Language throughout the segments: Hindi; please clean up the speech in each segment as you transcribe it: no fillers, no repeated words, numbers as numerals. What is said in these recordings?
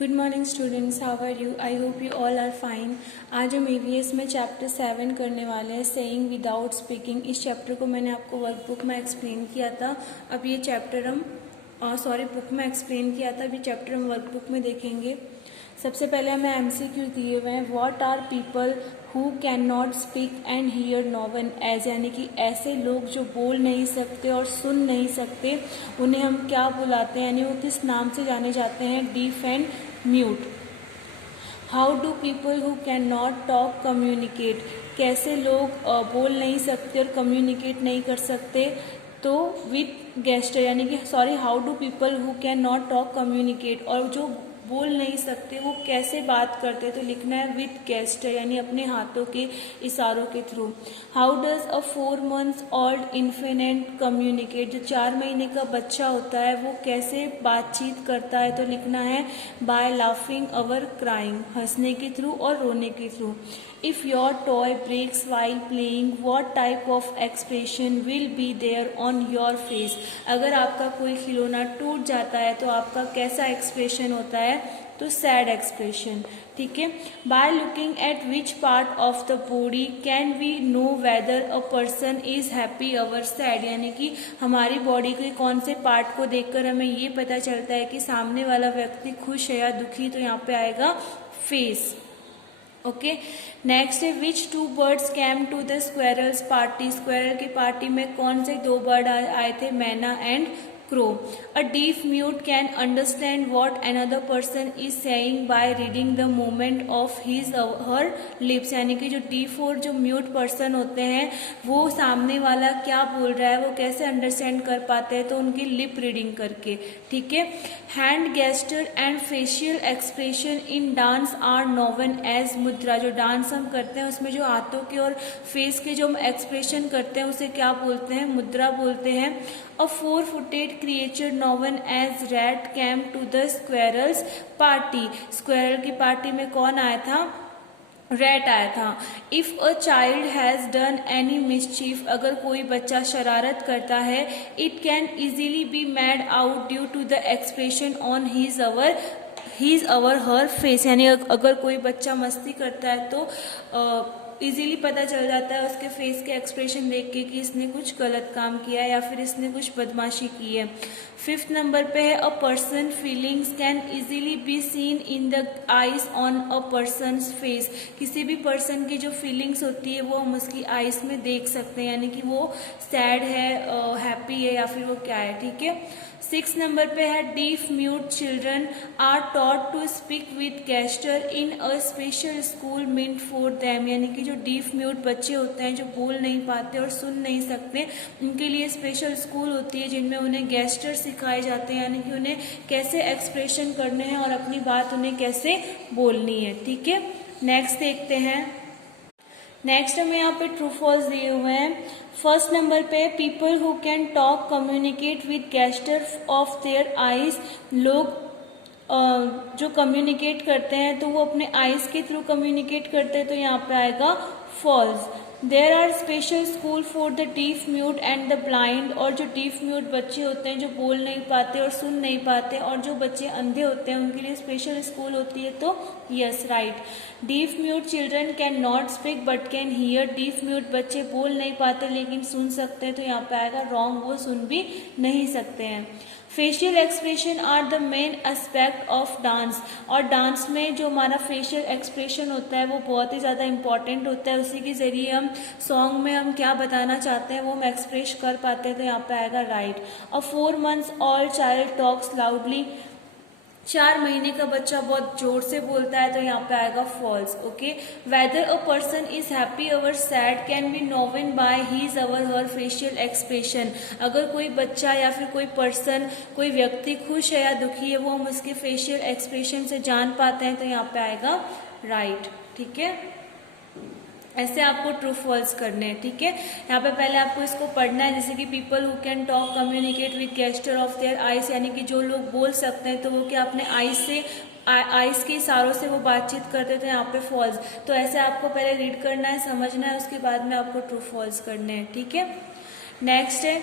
Good morning students, how are you? I hope you all are fine. आज हम ईवीएस में चैप्टर 7 करने वाले हैं, सेइंग विदाउट स्पीकिंग। इस चैप्टर को मैंने आपको वर्कबुक में एक्सप्लेन किया था। अब ये चैप्टर हम बुक में एक्सप्लेन किया था, अभी चैप्टर हम वर्कबुक में देखेंगे। सबसे पहले हमें एमसीक्यू दिए हुए हैं। What are people who can not speak and hear no one as, यानी कि ऐसे लोग जो बोल नहीं सकते और सुन नहीं सकते, उन्हें हम क्या बुलाते हैं, यानी वो किस नाम से जाने जाते हैं? Deaf and mute. How do people who can not talk communicate, कैसे लोग बोल नहीं सकते और कम्युनिकेट नहीं कर सकते? तो विथ गेस्टर, यानी कि how do people who can not talk communicate, और जो बोल नहीं सकते वो कैसे बात करते, तो लिखना है विथ गेस्टर, यानी अपने हाथों के इशारों के through. How does a 4 months old infant communicate, जो 4 महीने का बच्चा होता है वो कैसे बातचीत करता है, तो लिखना है बाय लाफिंग अवर क्राइंग, हंसने के थ्रू और रोने के through. If your toy breaks while playing, what type of expression will be there on your face, अगर आपका कोई खिलौना टूट जाता है तो आपका कैसा एक्सप्रेशन होता है? तो सैड एक्सप्रेशन। ठीक है। By looking at which part of the body can we know whether a person is happy और सैड, यानी कि हमारी बॉडी के कौन से पार्ट को देखकर हमें ये पता चलता है कि सामने वाला व्यक्ति खुश है या दुखी, तो यहाँ पे आएगा फेस। ओके, नेक्स्ट है which 2 birds came to the squirrel's party, squirrel की पार्टी में कौन से 2 बर्ड आए थे? Myna and crow. A deaf mute can understand what another person is saying by reading the movement of his her lips, यानी कि जो डीफ और जो म्यूट पर्सन होते हैं वो सामने वाला क्या बोल रहा है वो कैसे अंडरस्टैंड कर पाते हैं? तो उनकी लिप रीडिंग करके। ठीक है। Hand gesture and facial expression in dance are known as mudra, जो डांस हम करते हैं उसमें जो हाथों के और फेस के जो हम एक्सप्रेशन करते हैं उसे क्या बोलते हैं? मुद्रा बोलते हैं। अ 4-footed creature known as rat came to the squirrel's party, squirrel की पार्टी में कौन आया था? रैट आया था। If a child has done any mischief, अगर कोई बच्चा शरारत करता है, it can easily be made out due to the expression on his our her face, यानी अगर कोई बच्चा मस्ती करता है तो इजीली पता चल जाता है उसके फेस के एक्सप्रेशन देख के कि इसने कुछ गलत काम किया है या फिर इसने कुछ बदमाशी की है। 5th नंबर पे है a person feelings can easily be seen in the eyes on a person's face, किसी भी पर्सन की जो फीलिंग्स होती है वो हम उसकी आईज में देख सकते हैं, यानी कि वो सैड है, हैप्पी है या फिर वो क्या है। ठीक है। 6 नंबर पे है deaf mute children are taught to speak with gesture in a special school meant for them, यानी कि जो डीफ म्यूट बच्चे होते हैं जो बोल नहीं पाते और सुन नहीं सकते, उनके लिए स्पेशल स्कूल होती है जिनमें उन्हें गेस्टर सिखाए जाते हैं, यानी कि उन्हें कैसे एक्सप्रेशन करने हैं और अपनी बात उन्हें कैसे बोलनी है। ठीक है। नेक्स्ट देखते हैं। नेक्स्ट हमें यहाँ पे ट्रू फॉल्स दिए हुए हैं। फर्स्ट नंबर पे people who can talk communicate with gesture of their eyes, लोग जो कम्युनिकेट करते हैं तो वो अपने आईज के थ्रू कम्युनिकेट करते हैं, तो यहाँ पे आएगा false. There are special school for the deaf mute and the blind, और जो डीफ म्यूट बच्चे होते हैं जो बोल नहीं पाते और सुन नहीं पाते, और जो बच्चे अंधे होते हैं उनके लिए स्पेशल स्कूल होती है, तो yes right. Deaf mute children can not speak but can hear, deaf mute बच्चे बोल नहीं पाते लेकिन सुन सकते हैं, तो यहाँ पे आएगा रॉन्ग, वो सुन भी नहीं सकते हैं। Facial expression are the main aspect of dance, और डांस में जो हमारा फेशियल एक्सप्रेशन होता है वो बहुत ही ज़्यादा इंपॉर्टेंट होता है, उसी के ज़रिए हम सॉन्ग में हम क्या बताना चाहते हैं वो हम एक्सप्रेस कर पाते हैं, तो यहाँ पे आएगा राइट। अ 4 months old child talks loudly, 4 महीने का बच्चा बहुत जोर से बोलता है, तो यहाँ पे आएगा false. Okay. Whether a person is happy और sad can be known by his our her facial expression, अगर कोई बच्चा या फिर कोई पर्सन, कोई व्यक्ति खुश है या दुखी है वो हम उसके फेशियल एक्सप्रेशन से जान पाते हैं, तो यहाँ पे आएगा राइट। ठीक है। ऐसे आपको ट्रू फॉल्स करने हैं। ठीक है। यहाँ पे पहले आपको इसको पढ़ना है, जैसे कि people who can talk communicate with gesture of their eyes, यानी कि जो लोग बोल सकते हैं तो वो क्या अपने आइज के इशारों से वो बातचीत करते हैं, तो यहाँ पे फॉल्स। तो ऐसे आपको पहले रीड करना है, समझना है, उसके बाद में आपको ट्रू फॉल्स करने हैं। ठीक है। नेक्स्ट है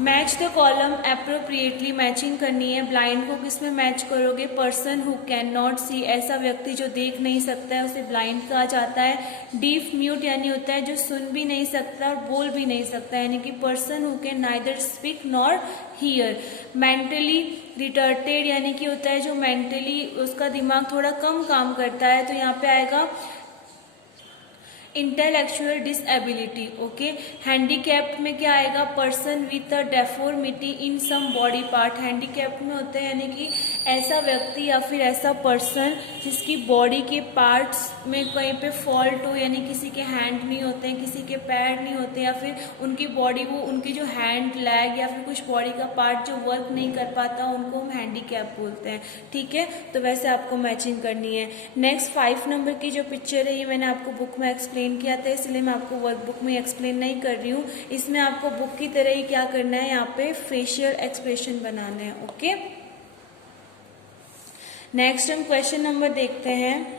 match the column appropriately, matching करनी है। ब्लाइंड को किस में मैच करोगे? पर्सन हु कैन नॉट सी, ऐसा व्यक्ति जो देख नहीं सकता है उसे ब्लाइंड कहा जाता है। डीफ म्यूट यानी होता है जो सुन भी नहीं सकता और बोल भी नहीं सकता, यानी कि person who can neither speak nor here. Mentally retarded यानी कि होता है जो मेंटली उसका दिमाग थोड़ा कम काम करता है, तो यहाँ पे आएगा इंटेलेक्चुअल डिसएबिलिटी। ओके, हैंडीकैप्ड में क्या आएगा? Person with a deformity in some body part. Handicapped में होता है यानी कि ऐसा व्यक्ति या फिर ऐसा पर्सन जिसकी बॉडी के पार्ट्स में कहीं पे फॉल्ट हो, यानी किसी के हैंड नहीं होते हैं, किसी के पैर नहीं होते, या फिर उनकी बॉडी वो उनकी जो हैंड, लेग या फिर कुछ बॉडी का पार्ट जो वर्क नहीं कर पाता, उनको हम हैंडीकैप बोलते हैं। ठीक है, तो वैसे आपको मैचिंग करनी है। नेक्स्ट 5 नंबर की जो पिक्चर है ये मैंने आपको बुक में एक्सप्लेन किया था, इसलिए मैं आपको वर्कबुक में एक्सप्लेन नहीं कर रही हूँ। इसमें आपको बुक की तरह ही क्या करना है, यहाँ पे फेशियल एक्सप्रेशन बनाने हैं। ओके, नेक्स्ट हम क्वेश्चन नंबर देखते हैं।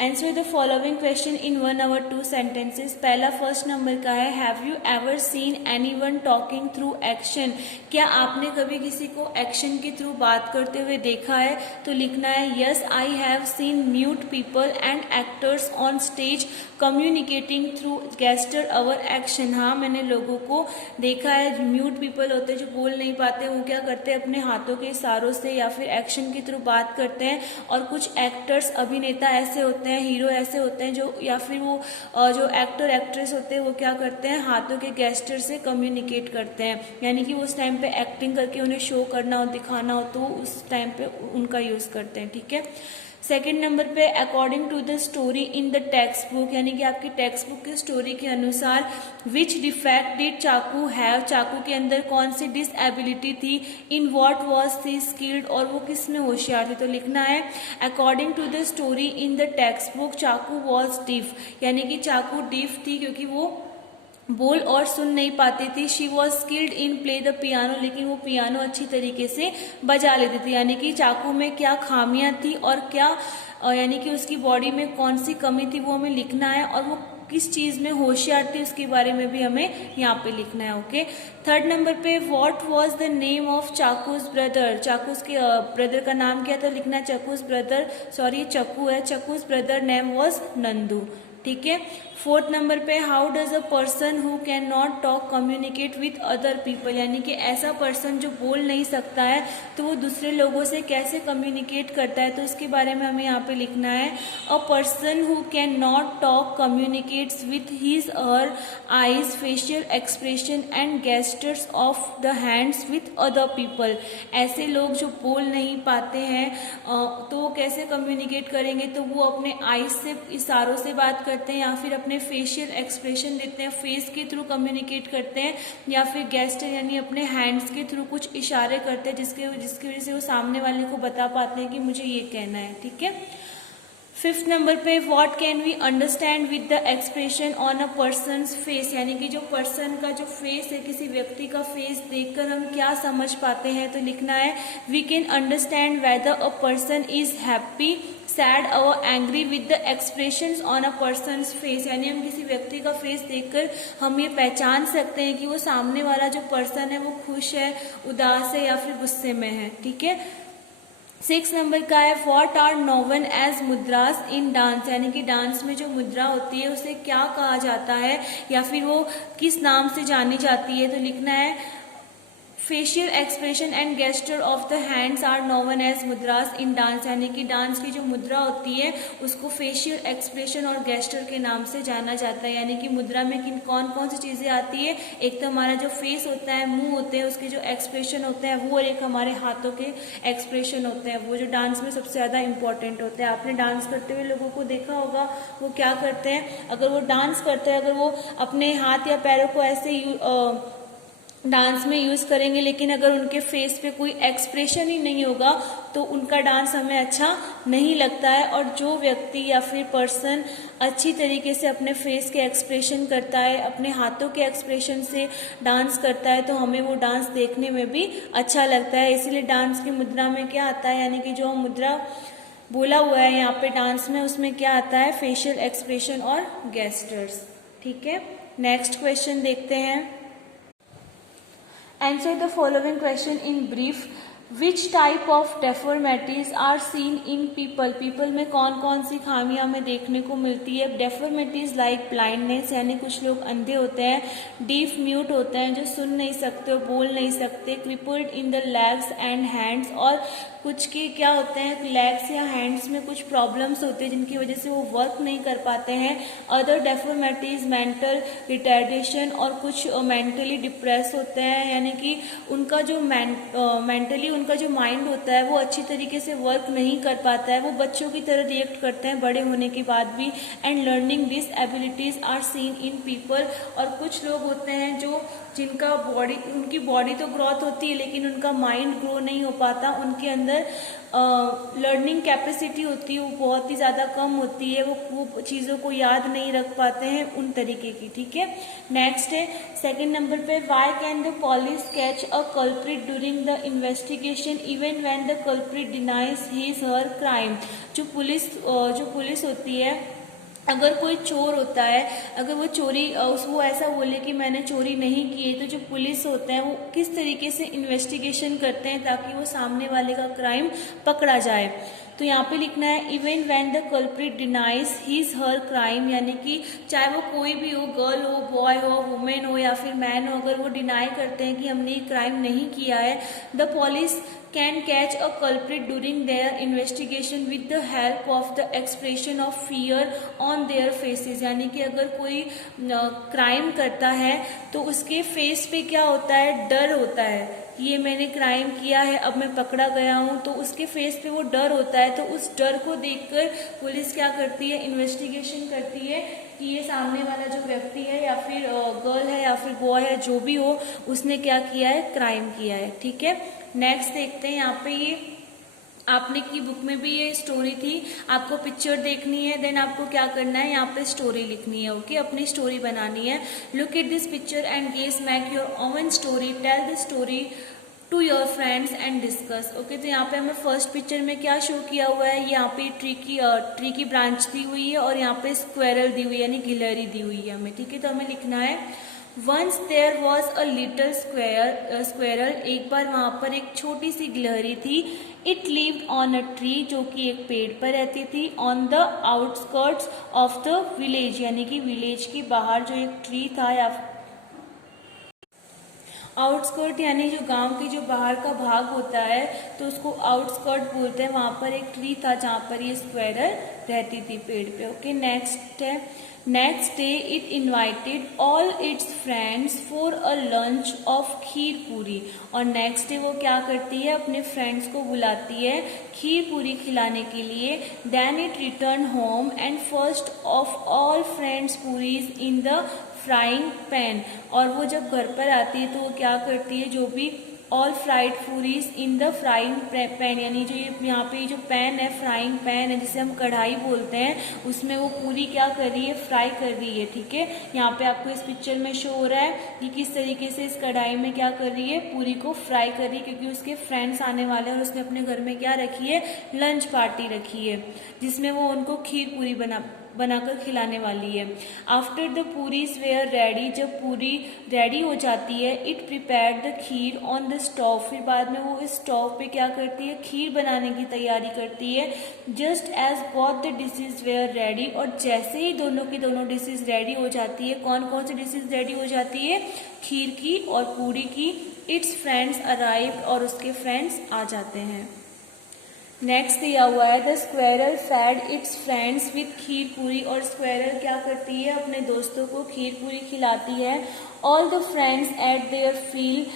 आंसर द फॉलोइंग क्वेश्चन इन 1 और 2 सेंटेंसेस। पहला फर्स्ट नंबर का है, have you ever seen anyone talking through action? क्या आपने कभी किसी को एक्शन के थ्रू बात करते हुए देखा है? तो लिखना है yes I have seen mute people and actors on stage communicating through gesture our action. हाँ, मैंने लोगों को देखा है, म्यूट पीपल होते हैं जो बोल नहीं पाते, वो क्या करते हैं अपने हाथों के इशारों से या फिर एक्शन के थ्रू बात करते हैं। और कुछ एक्टर्स, अभिनेता ऐसे होते हैं, हीरो ऐसे होते हैं जो, या फिर वो जो एक्टर एक्ट्रेस होते हैं वो क्या करते हैं, हाथों के गेस्टर से कम्युनिकेट करते हैं, यानी कि उस टाइम पे एक्टिंग करके उन्हें शो करना हो, दिखाना हो, तो उस टाइम पे उनका यूज करते हैं। ठीक है, सेकेंड नंबर पे according to the story in the text book, यानी कि आपकी टेक्स्ट बुक की स्टोरी के अनुसार विच डिफेक्ट डिड चाकू हैव? चाकू के अंदर कौन सी डिसएबिलिटी थी? In what was she skilled, और वो किस में होशियार थी? तो लिखना है according to the story in the text book चाकू वॉज डिफ, यानी कि चाकू डिफ थी क्योंकि वो बोल और सुन नहीं पाती थी। She was skilled in play the piano, लेकिन वो पियानो अच्छी तरीके से बजा लेती थी। यानी कि चाकू में क्या खामियां थी और क्या यानी कि उसकी बॉडी में कौन सी कमी थी वो हमें लिखना है, और वो किस चीज में होशियार थी उसके बारे में भी हमें यहाँ पे लिखना है। ओके, थर्ड नंबर पे what was the name of Chaku's brother? Chaku's के ब्रदर का नाम क्या था? लिखना है चकूज ब्रदर, सॉरी चक्कू है, चकूज ब्रदर नेम वाज नंदू। ठीक है, फोर्थ नंबर पे how does a person who can not talk communicate with other people? यानी कि ऐसा पर्सन जो बोल नहीं सकता है तो वो दूसरे लोगों से कैसे कम्युनिकेट करता है, तो उसके बारे में हमें यहाँ पे लिखना है a person who can not talk communicates with his her eyes facial expression and gestures of the hands with other people. ऐसे लोग जो बोल नहीं पाते हैं तो वो कैसे कम्युनिकेट करेंगे? तो वो अपने आईज से, इशारों से बात करते हैं, या फिर अपने फेशियल एक्सप्रेशन देते हैं, फेस के थ्रू कम्युनिकेट करते हैं, या फिर गेस्टर यानी अपने हैंड्स के थ्रू कुछ इशारे करते हैं जिसकी वजह से वो सामने वाले को बता पाते हैं कि मुझे ये कहना है। ठीक है, फिफ्थ नंबर पे what can we understand with the expression on a person's face? यानी कि जो पर्सन का जो फेस है, किसी व्यक्ति का फेस देखकर हम क्या समझ पाते हैं? तो लिखना है we can understand whether a person is happy, sad और angry with the expressions on a person's face. यानी हम किसी व्यक्ति का फेस देखकर हम ये पहचान सकते हैं कि वो सामने वाला जो पर्सन है वो खुश है, उदास है या फिर गुस्से में है। ठीक है, 6 नंबर का है what are known as mudras in dance? यानी कि डांस में जो मुद्रा होती है उसे क्या कहा जाता है, या फिर वो किस नाम से जानी जाती है? तो लिखना है facial expression and gesture of the hands are known as mudras in dance. यानी कि डांस की जो मुद्रा होती है उसको फेशियल एक्सप्रेशन और गेस्टर के नाम से जाना जाता है। यानी कि मुद्रा में किन कौन कौन सी चीजें आती है? एक तो हमारा जो फेस होता है, मुंह होते हैं, उसके जो एक्सप्रेशन होते हैं वो, और एक हमारे हाथों के एक्सप्रेशन होते हैं, वो जो डांस में सबसे ज्यादा इंपॉर्टेंट होते हैं। आपने डांस करते हुए लोगों को देखा होगा, वो क्या करते हैं, अगर वो डांस करते हैं, अगर वो अपने हाथ या पैरों को ऐसे डांस में यूज करेंगे, लेकिन अगर उनके फेस पे कोई एक्सप्रेशन ही नहीं होगा तो उनका डांस हमें अच्छा नहीं लगता है। और जो व्यक्ति या फिर पर्सन अच्छी तरीके से अपने फेस के एक्सप्रेशन करता है, अपने हाथों के एक्सप्रेशन से डांस करता है, तो हमें वो डांस देखने में भी अच्छा लगता है। इसीलिए डांस की मुद्रा में क्या आता है, यानी कि जो मुद्रा बोला हुआ है यहाँ पे डांस में, उसमें क्या आता है? फेशियल एक्सप्रेशन और गेस्टर्स। ठीक है, नेक्स्ट क्वेश्चन देखते हैं। Answer the following question in brief. Which type of deformities are seen in people. People में कौन कौन सी खामियां हमें देखने को मिलती है। डेफॉर्मेटीज लाइक ब्लाइंडनेस, यानी कुछ लोग अंधे होते हैं। डीफ म्यूट होते हैं, जो सुन नहीं सकते और बोल नहीं सकते। Crippled in the legs and hands, और कुछ के क्या होते हैं, लेग्स या हैंड्स में कुछ प्रॉब्लम्स होती है जिनकी वजह से वो वर्क नहीं कर पाते हैं। अदर डेफॉर्मेटीज मेंटल रिटार्डेशन, और कुछ मेंटली डिप्रेस होते हैं, यानी कि उनका जो मेंटली उनका जो माइंड होता है वो अच्छी तरीके से वर्क नहीं कर पाता है, वो बच्चों की तरह रिएक्ट करते हैं बड़े होने के बाद भी। And learning disabilities are seen in people, और कुछ लोग होते हैं जो जिनका उनकी बॉडी तो ग्रोथ होती है लेकिन उनका माइंड ग्रो नहीं हो पाता, उनके अंदर लर्निंग कैपेसिटी होती है वो बहुत ही ज़्यादा कम होती है, वो चीज़ों को याद नहीं रख पाते हैं, उन तरीके की। ठीक है, नेक्स्ट है सेकंड नंबर पे, why can the police catch a culprit during the investigation even when the culprit denies his her crime. जो पुलिस होती है, अगर कोई चोर होता है, अगर वो वो ऐसा बोले कि मैंने चोरी नहीं की है, तो जो पुलिस होते हैं वो किस तरीके से इन्वेस्टिगेशन करते हैं ताकि वो सामने वाले का क्राइम पकड़ा जाए। तो यहाँ पे लिखना है even when the culprit denies his her crime, यानी कि चाहे वो कोई भी हो, गर्ल हो, बॉय हो, वुमेन हो या फिर मैन हो, अगर वो डिनाई करते हैं कि हमने ये क्राइम नहीं किया है, the police can catch a culprit during their investigation with the help of the expression of fear on their faces. यानी कि अगर कोई क्राइम करता है तो उसके फेस पे क्या होता है, डर होता है, ये मैंने क्राइम किया है, अब मैं पकड़ा गया हूँ, तो उसके फेस पे वो डर होता है। तो उस डर को देखकर पुलिस क्या करती है, इन्वेस्टिगेशन करती है कि ये सामने वाला जो व्यक्ति है या फिर गर्ल है या फिर बॉय है, जो भी हो, उसने क्या किया है, क्राइम किया है। ठीक है, नेक्स्ट देखते हैं। यहाँ पे ये आपने की बुक में भी ये स्टोरी थी, आपको पिक्चर देखनी है, देन आपको क्या करना है, यहाँ पे स्टोरी लिखनी है। ओके, अपनी स्टोरी बनानी है। Look at this picture and guess make your own story, tell the story to your friends and discuss. Okay, तो यहाँ पे हमें फर्स्ट पिक्चर में क्या शो किया हुआ है, यहाँ पे ट्री की ब्रांच दी हुई है और यहाँ पे स्क्वेरल दी हुई है, यानी गिलहरी दी हुई है हमें। ठीक है, तो हमें लिखना है once there was a little squirrel, एक बार वहाँ पर एक छोटी सी गिलहरी थी। It lived on a tree, जो कि एक पेड़ पर रहती थी। On the outskirts of the village, यानी कि विलेज के बाहर जो एक ट्री था, या आउटस्कर्ट यानी जो गांव की जो बाहर का भाग होता है तो उसको आउटस्कर्ट बोलते हैं। वहाँ पर एक ट्री था जहाँ पर ये स्क्वेरल रहती थी पेड़ पे। ओके, नेक्स्ट है, next day it invited all its friends for a lunch of kheer puri. और नेक्स्ट डे वो क्या करती है, अपने फ्रेंड्स को बुलाती है खीर पूरी खिलाने के लिए। Then it return home and first of all friends puris in the frying pan. और वो जब घर पर आती है तो वो क्या करती है, जो भी all fried puris in the frying pan, यानी जो ये यहाँ पे जो पैन है, फ्राइंग पैन है जिसे हम कढ़ाई बोलते हैं, उसमें वो पूरी क्या कर रही है, फ्राई कर रही है। ठीक है, यहाँ पे आपको इस पिक्चर में शो हो रहा है कि किस तरीके से इस कढ़ाई में क्या कर रही है, पूरी को फ्राई कर रही है, क्योंकि उसके फ्रेंड्स आने वाले हैं और उसने अपने घर में क्या रखी है, लंच पार्टी रखी है, जिसमें वो उनको खीर पूरी बनाकर खिलाने वाली है। After the puris were ready, जब पूरी रेडी हो जाती है, it prepared the kheer on the stove, फिर बाद में वो इस स्टोव पे क्या करती है, खीर बनाने की तैयारी करती है। Just as both the dishes were ready, और जैसे ही दोनों की दोनों डिशेज रेडी हो जाती है, कौन कौन सी डिशेज रेडी हो जाती है, खीर की और पूरी की, इट्स फ्रेंड्स अराइव्ड, और उसके फ्रेंड्स आ जाते हैं। नेक्स्ट दिया हुआ है the squirrel fed its friends with kheer puri, और स्क्वेरल क्या करती है, अपने दोस्तों को खीर पूरी खिलाती है। All the friends at there feel,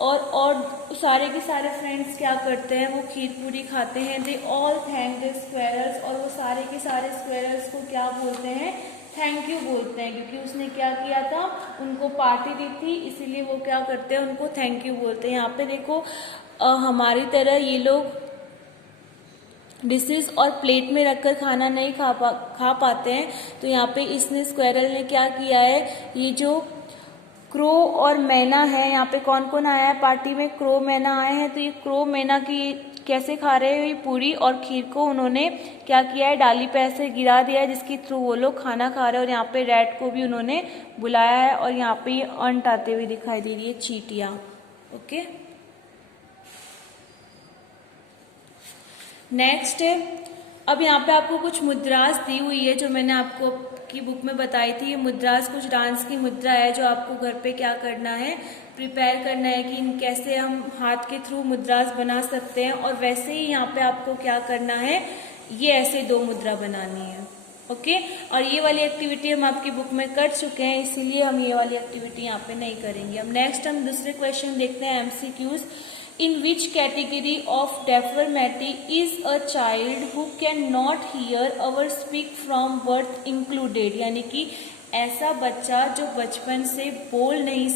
और सारे के सारे फ्रेंड्स क्या करते हैं, वो खीर पूरी खाते हैं। They all thank the squirrels, और वो सारे के सारे स्क्वेरल्स को क्या बोलते हैं, थैंक यू बोलते हैं, क्योंकि उसने क्या किया था, उनको पार्टी दी थी, इसीलिए वो क्या करते हैं, उनको थैंक यू बोलते हैं। यहाँ पे देखो हमारी तरह ये लोग डिशेस और प्लेट में रखकर खाना नहीं खा पाते हैं, तो यहाँ पे इसने स्क्वेरल ने क्या किया है, ये जो क्रो और मैना है, यहाँ पे कौन कौन आया है पार्टी में, क्रो मैना आए हैं, तो ये क्रो मैना की कैसे खा रहे हैं, ये पूरी और खीर को उन्होंने क्या किया है, डाली पे ऐसे गिरा दिया है, जिसके थ्रू वो लोग खाना खा रहे हैं। और यहाँ पे रैट को भी उन्होंने बुलाया है, और यहाँ पे ये अंट आते हुए दिखाई दे रही है, चींटियाँ। ओके। नेक्स्ट है, अब यहाँ पे आपको कुछ मुद्रास दी हुई है जो मैंने आपको की बुक में बताई थी। ये मुद्रास कुछ डांस की मुद्रा है जो आपको घर पे क्या करना है, प्रिपेयर करना है कि इन कैसे हम हाथ के थ्रू मुद्रास बना सकते हैं। और वैसे ही यहाँ पे आपको क्या करना है, ये ऐसे 2 मुद्रा बनानी है, ओके। और ये वाली एक्टिविटी हम आपकी बुक में कर चुके हैं, इसीलिए हम ये वाली एक्टिविटी यहाँ पे नहीं करेंगे। अब नेक्स्ट हम दूसरे क्वेश्चन देखते हैं, MCQs। In which category of deformity is a child who cannot hear or speak from birth included? यानी कि ऐसा बच्चा जो बचपन से बोल नहीं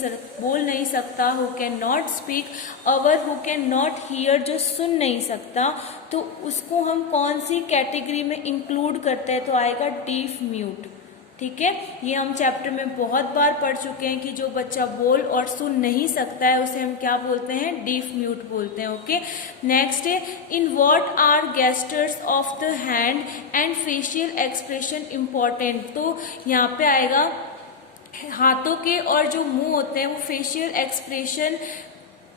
सकता, who cannot speak, और who cannot hear जो सुन नहीं सकता, तो उसको हम कौन सी कैटेगरी में इंक्लूड करते हैं, तो आएगा डीफ म्यूट। ठीक है, ये हम चैप्टर में बहुत बार पढ़ चुके हैं कि जो बच्चा बोल और सुन नहीं सकता है उसे हम क्या बोलते हैं, डीफ म्यूट बोलते हैं, ओके। नेक्स्ट है, in what are gestures of the hand and facial expression important. तो यहाँ पे आएगा हाथों के और जो मुंह होते हैं वो फेशियल एक्सप्रेशन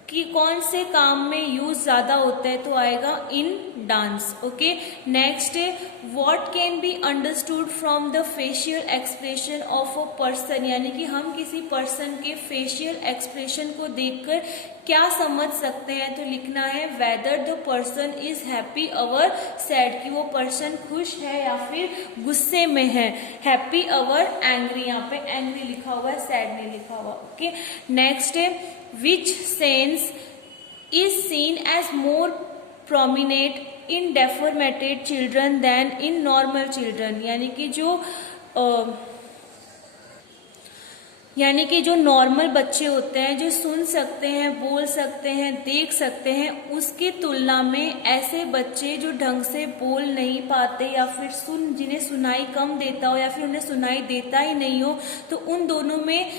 कि कौन से काम में यूज ज्यादा होता है, तो आएगा इन डांस, ओके। नेक्स्ट है, what can be understood from the facial expression of a person. यानी कि हम किसी पर्सन के फेशियल एक्सप्रेशन को देखकर क्या समझ सकते हैं, तो लिखना है whether the person is happy और सैड, कि वो पर्सन खुश है या फिर गुस्से में है। हैप्पी और एंग्री, यहाँ पे एंग्री लिखा हुआ है, सैड नहीं लिखा हुआ, ओके। नेक्स्ट है, which sense is seen as more prominent in deformed children than in normal children। यानी कि जो नॉर्मल बच्चे होते हैं, जो सुन सकते हैं, बोल सकते हैं, देख सकते हैं, उसकी तुलना में ऐसे बच्चे जो ढंग से बोल नहीं पाते या फिर जिन्हें सुनाई कम देता हो या फिर उन्हें सुनाई देता ही नहीं हो, तो उन दोनों में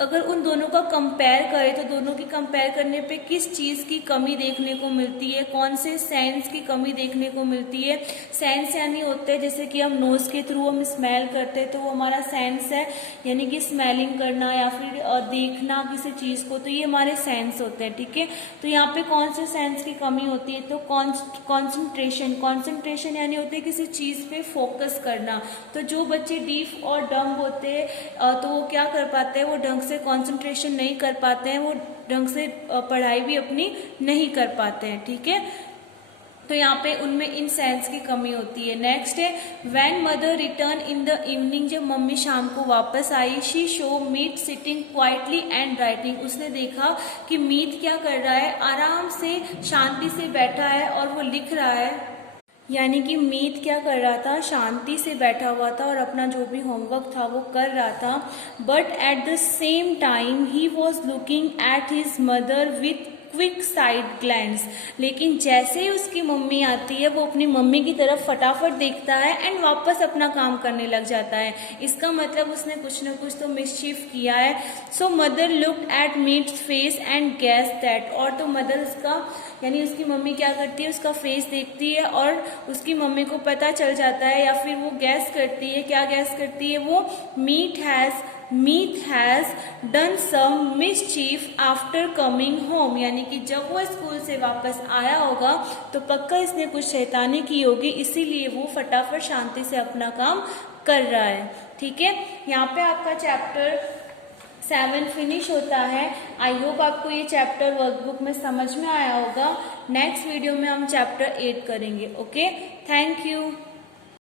अगर उन दोनों का कंपेयर करें तो दोनों की कंपेयर करने पे किस चीज़ की कमी देखने को मिलती है, कौन से सेंस की कमी देखने को मिलती है। सेंस यानी होते हैं जैसे कि हम नोज के थ्रू हम स्मेल करते हैं तो वो हमारा सेंस है, यानी कि स्मेलिंग करना या फिर देखना किसी चीज़ को, तो ये हमारे सेंस होते हैं, ठीक है। तो यहाँ पे कौन से सेंस की कमी होती है, तो कॉन्सेंट्रेशन यानी होते है किसी चीज़ पे फोकस करना। तो जो बच्चे डीफ और डम्ब होते हैं तो वो क्या कर पाते हैं, वो ढंग से कंसंट्रेशन नहीं कर पाते हैं, वो ढंग से पढ़ाई भी अपनी नहीं कर पाते हैं, ठीक है। तो यहाँ पे उनमें इन सेंस की कमी होती है। नेक्स्ट है, when mother return in the evening, जब मम्मी शाम को वापस आई, she saw Meet sitting quietly and writing, उसने देखा कि मीत क्या कर रहा है, आराम से शांति से बैठा है और वो लिख रहा है। यानी कि मीत क्या कर रहा था, शांति से बैठा हुआ था और अपना जो भी होमवर्क था वो कर रहा था। But at the same time he was looking at his mother with quick side glance, लेकिन जैसे ही उसकी मम्मी आती है वो अपनी मम्मी की तरफ फटाफट देखता है एंड वापस अपना काम करने लग जाता है। इसका मतलब उसने कुछ न कुछ तो मिसचीफ किया है। So mother looked at Meet's face and guess that, और तो मदर उसका यानी उसकी मम्मी क्या करती है, उसका फेस देखती है और उसकी मम्मी को पता चल जाता है या फिर वो गैस करती है। क्या गैस करती है वो, Meet has done some mischief after coming home, यानी कि जब वो स्कूल से वापस आया होगा तो पक्का इसने कुछ शैतानी की होगी, इसीलिए वो फटाफट शांति से अपना काम कर रहा है, ठीक है। यहाँ पे आपका चैप्टर 7 फिनिश होता है। आई होप आपको ये चैप्टर वर्कबुक में समझ में आया होगा। नेक्स्ट वीडियो में हम चैप्टर 8 करेंगे, ओके। Thank you.